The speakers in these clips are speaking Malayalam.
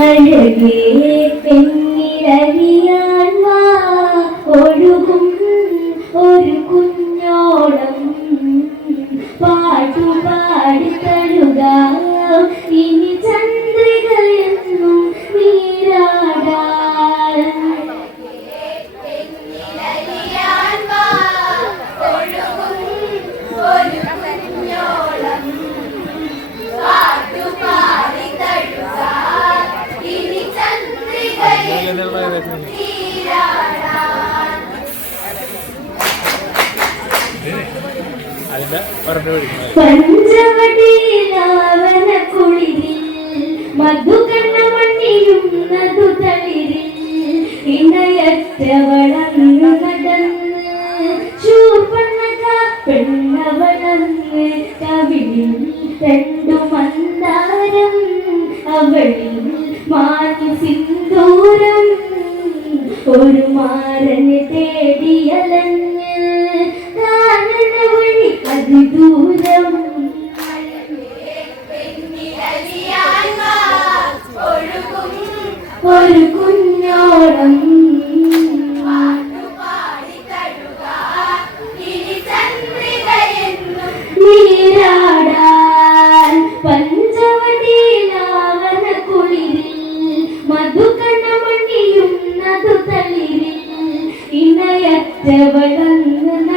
അഴകേ പെണ്ണിരലിയാൻ വാ. ഒഴുകും ഒരു കുഞ്ഞോളം. പാട്ടുപാടി തരുക. ഇനി ചന്ദ്രികയെന്നും ഇണയറ്റവളന്നു നടന്ന് ചൂർപ്പണ്ണക പെണ്ണവളന്ന് കവിളിൽ രണ്ടു മന്ദാരം അവളിൽ മാനു സിന്ദൂരം ഒരു മാരനെ തേടിയലഞ്ഞ് അതിദൂരം ഇണയറ്റവളന്ന്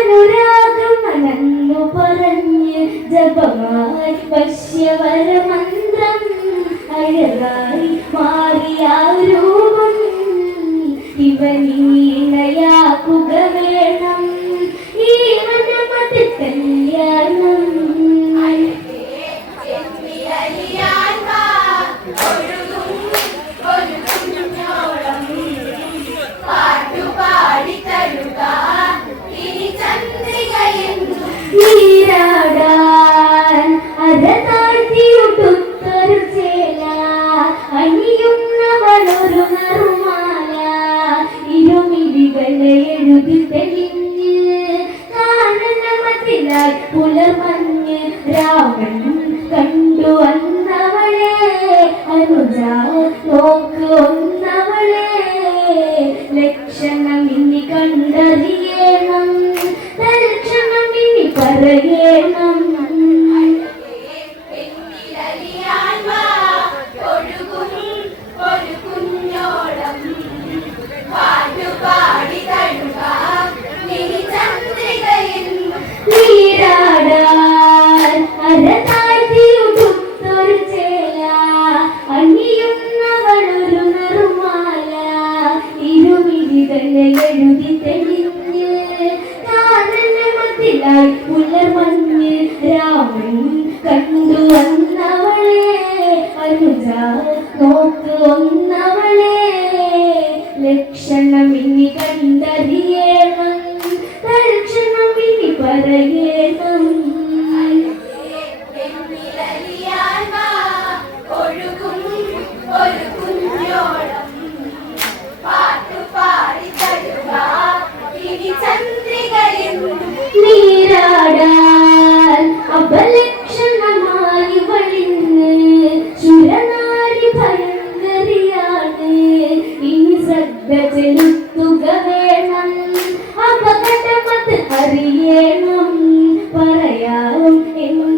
അനുരാഗം അനന്നു പറഞ്ഞ് ജപമായി വശ്യവരമന്ത്രം അഴകായി മാറിയ രൂപം ഇവനീണയാക്കുക വേണം. ഈ വനമതി കല്യാണം അണിയുന്നവളൊരു നറുമാല ഇരുമിഴികളെ എഴുതി തെളിഞ്ഞ് നോക്ക് ഒന്നവളെ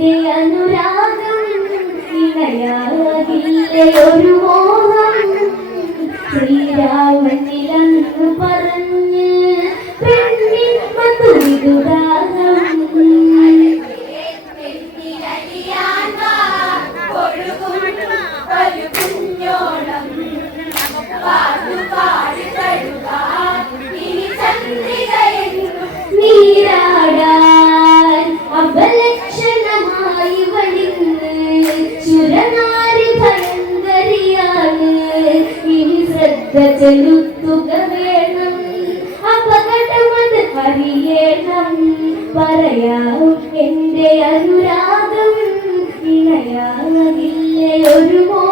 നിന്റെ അനുരാഗം ഇണയാകില്ലേ ഒരു മോഹം? ശ്രീരാമനിലന്ന് പറഞ്ഞ് പെണ്ണിൻ ശ്രദ്ധ ചെലുത്തുക വേണം അപകടമത് അറിയണം. പറയാം എന്റെ അനുരാഗം ഇണയാകില്ലേ ഒരു മോഹം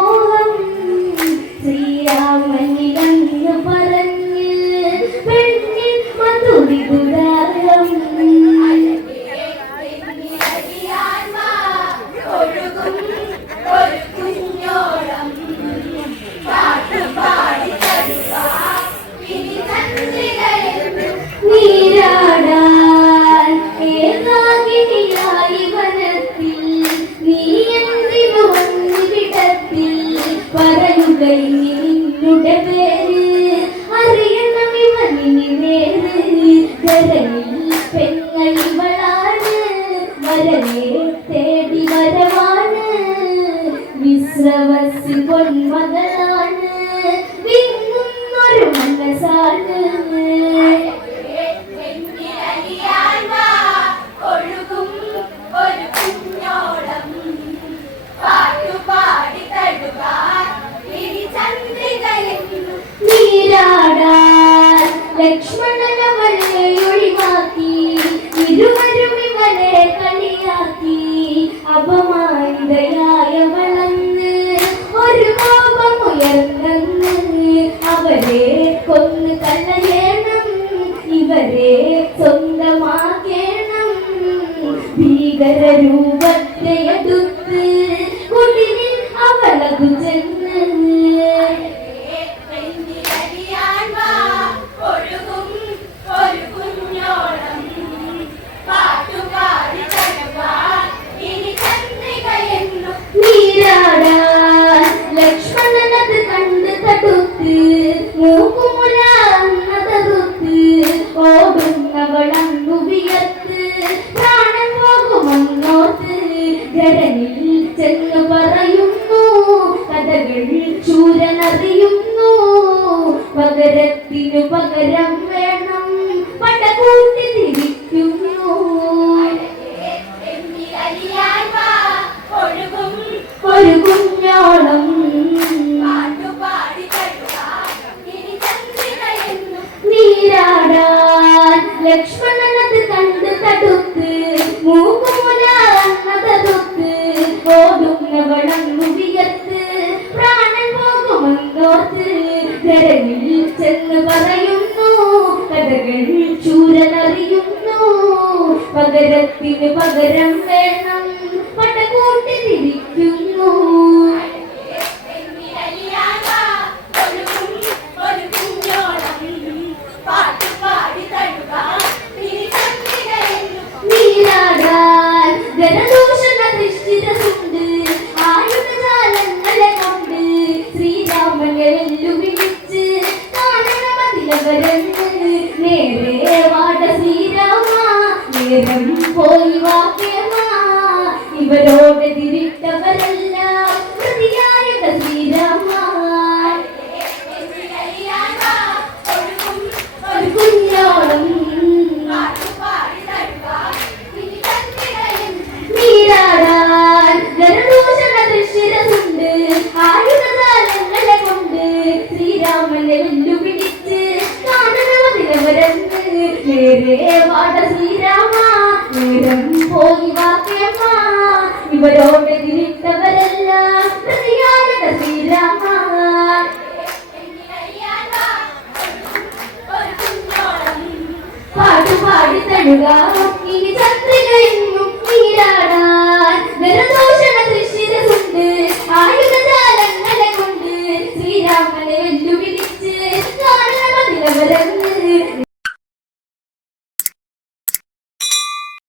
கடலுடைய பேரு அறிய நம்பி ലക്ഷ്മണനത് കണ്ട് തടുത്ത് മൂക്കുമുല അന്നതറുത്ത് ഓടുന്നവളന്നു വിയർത്ത് പ്രാണൻ പോകുമെന്നോർത്ത് ധരണിൽ ചെന്ന് പറയുന്നു കഥകൾ ചൂരനറിയുന്നു പകരത്തിന് പകരം വേണം. ഇവരോട് തിരിട്ടവരല്ല പ്രതിയായ ഇവരോട് തിരിട്ടവരല്ല പ്രതിയായ ശ്രീരാമ പാട്ട് പാടി തഴുക ഇനി